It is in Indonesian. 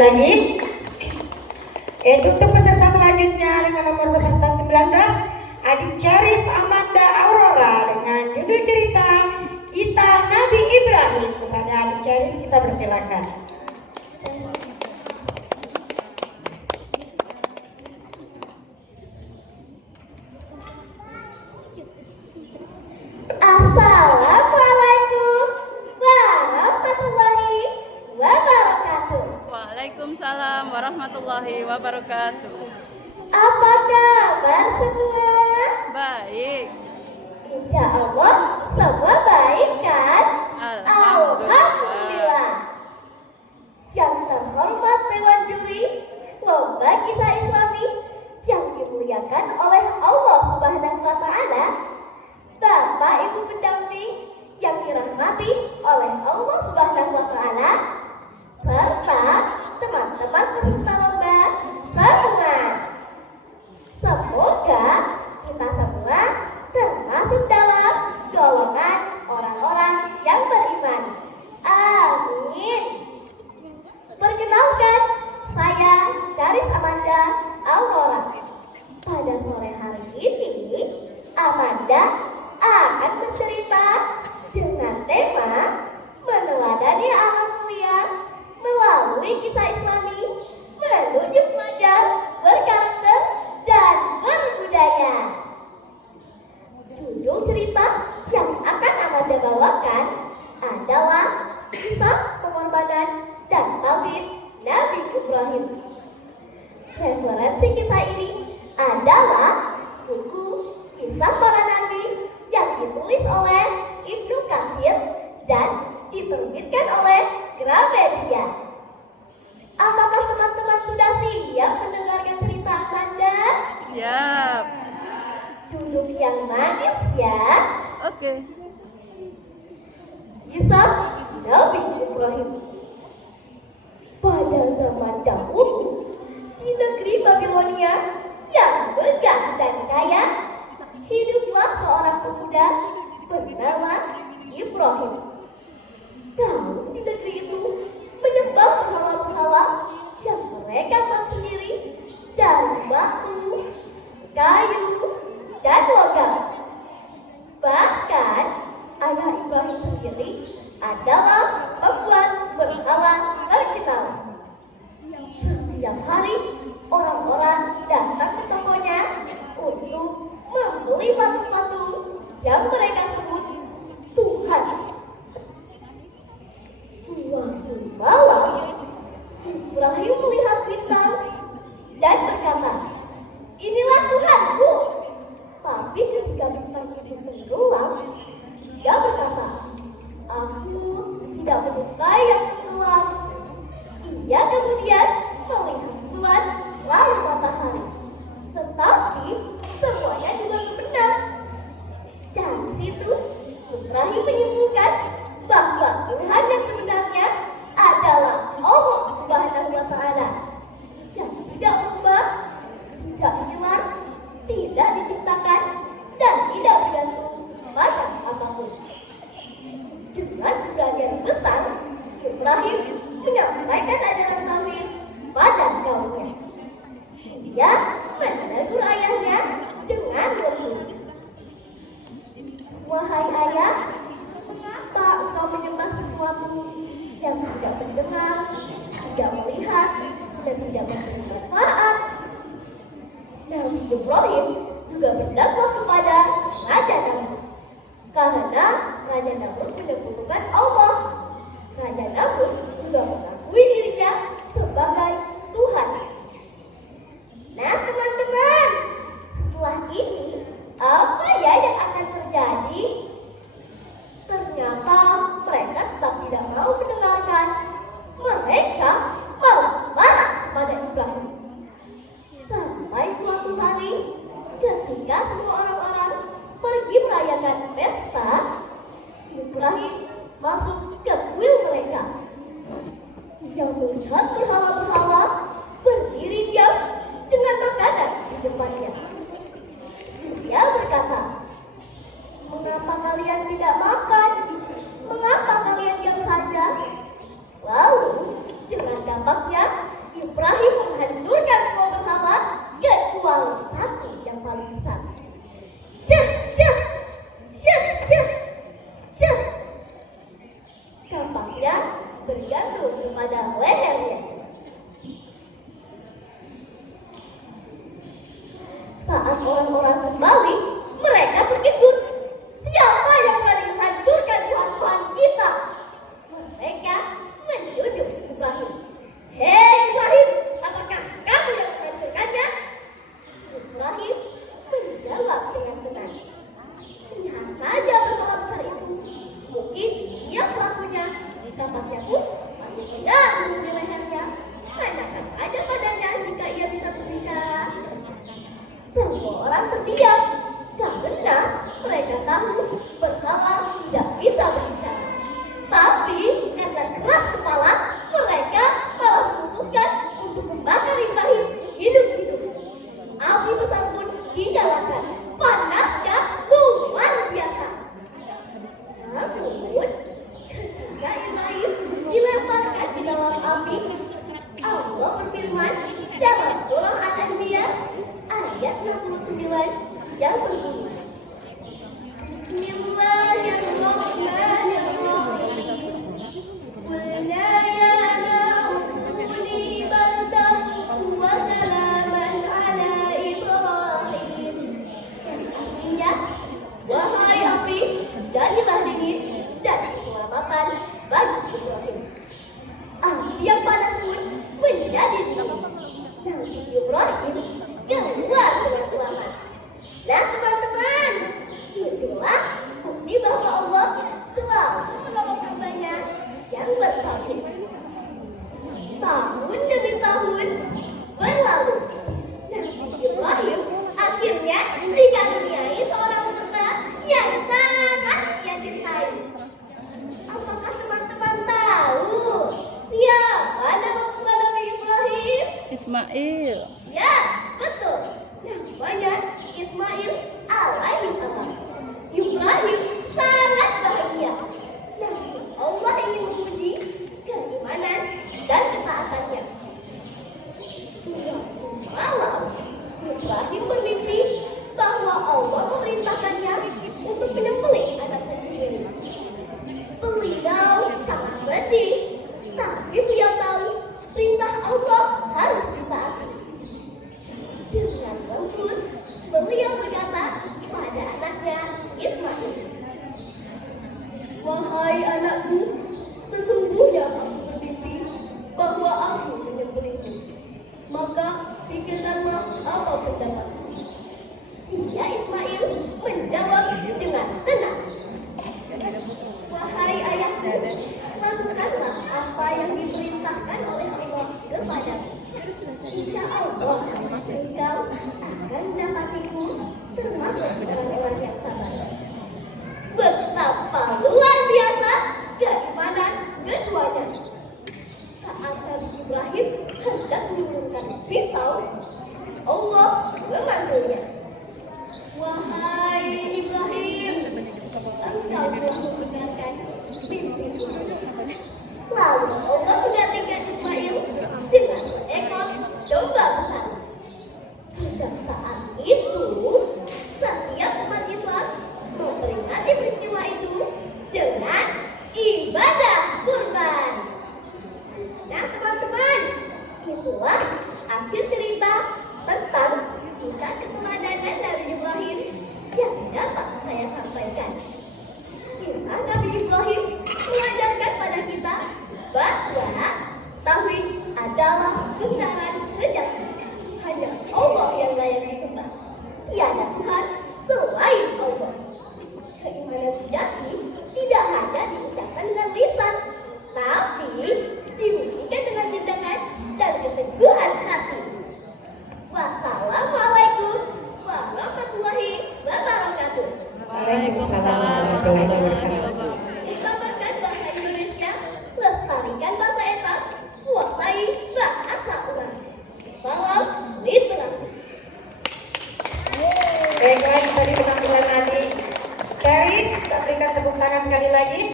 lagi. Untuk peserta selanjutnya dengan nomor peserta 19, Adik Charis Amanda Aurora dengan judul cerita Kisah Nabi Ibrahim. Kepada Adik Charis kita persilakan. Assalamualaikum warahmatullahi wabarakatuh. Waalaikumsalam warahmatullahi wabarakatuh. Apa kabar semua? Baik. Insya Allah semua baik kan? Alhamdulillah. Yang terhormat Dewan Juri Lomba Kisah Islami yang dimuliakan oleh Allah Subhanahu wa Ta'ala, Bapak Ibu pendamping yang dirahmati oleh Allah Subhanahu wa Ta'ala, serta teman-teman peserta lomba semua. Semoga kita semua termasuk dalam golongan orang-orang yang beriman. Amin. Perkenalkan, saya Charis Amanda Aurora. Pada sore hari ini, Amanda akan bercerita dengan tema meneladani alam mulia melalui kisah Islami menuju pelajar berkarakter dan berbudaya. Judul cerita yang akan Amanda bawakan adalah kisah pengorbanan dan tauhid Nabi Ibrahim. Referensi kisah ini adalah buku Kisah Para Nabi yang ditulis oleh Ibnu Katsir dan diterbitkan oleh Gramedia. Apakah teman-teman sudah siap mendengarkan cerita Amanda? Siap. Duduk yang manis ya. Oke. Kisah Nabi Ibrahim. Pada zaman dahulu, di negeri Babilonia yang megah dan kaya, hiduplah seorang pemuda bernama Ibrahim. Tahu di negeri itu menyembah berhala-berhala yang mereka buat sendiri dari batu, kayu, dan logam. Bahkan ayah Ibrahim sendiri adalah pembuat berhala terkenal. Setiap hari orang-orang datang ke tokonya untuk membeli batu-batu yang mereka sebut Tuhan. Suatu malam, Ibrahim melihat bintang dan berkata, "Inilah Tuhanku." Tapi ketika bintang itu tenggelam, dia berkata, "Aku tidak menyukai yang tenggelam." Ia kemudian melihat bulan lalu matahari, tetapi semuanya juga benar. Dari situ Ibrahim menyimpulkan bahwa Tuhan yang sebenarnya adalah Allah Subhanahu wa Ta'ala yang tidak berubah, tidak hilang, tidak diciptakan, dan tidak bergantung pada apapun. Dengan keberanian besar, Ibrahim menyampaikan ajaran tauhid pada kaumnya. Dia menegur ayahnya dengan lembut. "Wahai ayah, mengapa engkau menyembah sesuatu yang tidak mendengar, tidak melihat, dan tidak memberi manfaat?" Nabi Ibrahim juga berdakwah kepada Raja Namrud, karena Raja Namrud menyebutkan Allah. Raja Namrud juga mengakui dirinya sebagai Tuhan. Nah teman-teman, setelah ini apa ya yang akan terjadi? Ternyata mereka tetap tidak mau mendengarkan. Mereka malah marah kepada Ibrahim. Sampai suatu hari, ketika semua orang-orang pergi merayakan pesta, Ibrahim masuk ke kuil mereka. Ibrahim menghancurkan semua berhala kecuali satu yang paling besar. Syah, syah, syah, syah, syah. Kapaknya bergantung kepada lehernya. Saat orang-orang kembali, mereka terkejut. Siapa yang berani menghancurkan Tuhan-Tuhan kita? Mereka menuduh Ibrahim. Hei Ibrahim, apakah kamu yang menghancurkannya? Ibrahim menjawab dengan tenang. Lihat saja berhala besar itu. Mungkin dia pelakunya. Tampaknya pun masih bergantung di lehernya. Tanyakan saja padanya jika ia bisa berbicara. Semua orang terdiam karena mereka tahu berhala tidak bisa berbicara. Tapi karena keras kepala, mereka malah memutuskan untuk membakar Ibrahim hidup-hidup. Api besar pun dinyalakan. Panasnya luar biasa. Namun, ketika Ibrahim dilemparkan di dalam api, Allah berfirman dalam surah Al-Anbiya ayat 69 yang berbunyi, Bismillahirrahmanirrahim. Qulna ya naru kuni bardan wa salaman ala Ibrahim. Yang artinya, wahai api, jadilah dingin dan keselamatan bagi Ibrahim. Api yang panas pun menjadi dingin. Nabi Ibrahim keluar dengan selamat. Nah teman-teman, itulah bukti bahwa Allah selalu menolong hambanya yang bertauhid. Tahun demi tahun berlalu. Nabi Ibrahim akhirnya dikaruniai seorang putra yang sangat ia cintai. Apakah teman-teman tahu siapa nama putra Nabi Ibrahim? Ismail. Ya, betul. Namanya Ismail alaihissalam. Ibrahim sangat bahagia. Namun Allah ingin menguji keimanan dan ketaatannya. Suatu malam, Ibrahim bermimpi bahwa Allah memerintahkannya untuk menyembelih anaknya sendiri. Beliau sangat sedih, tapi beliau tahu perintah Allah harus ditaati. Dengan lembut, beliau berkata pada anaknya Ismail, "Wahai anakku, sesungguhnya aku bermimpi bahwa aku menyembelihmu. Maka pikirkanlah apa pendapatmu." Dia Ismail menjawab dengan tenang, "Wahai ayahku, lakukanlah apa yang diperintahkan oleh Allah kepadamu. Insya Allah, engkau akan mendapatiku termasuk orang-orang yang sabar." Betapa luar biasa keimanan keduanya. Saat Nabi Ibrahim hendak menurunkan pisau, Allah memanggilnya. "Wahai Ibrahim, engkau telah membenarkan mimpiku." Lalu Allah menggantikan Ismail dengan seekor domba besar. Sejak saat itu, setiap umat Islam memperingati peristiwa itu dengan ibadah kurban. Nah teman-teman, itulah akhir cerita tentang kisah keteladanan Nabi Ibrahim yang dapat saya sampaikan. Kisah Nabi Ibrahim mengajarkan pada kita bahwa tauhid adalah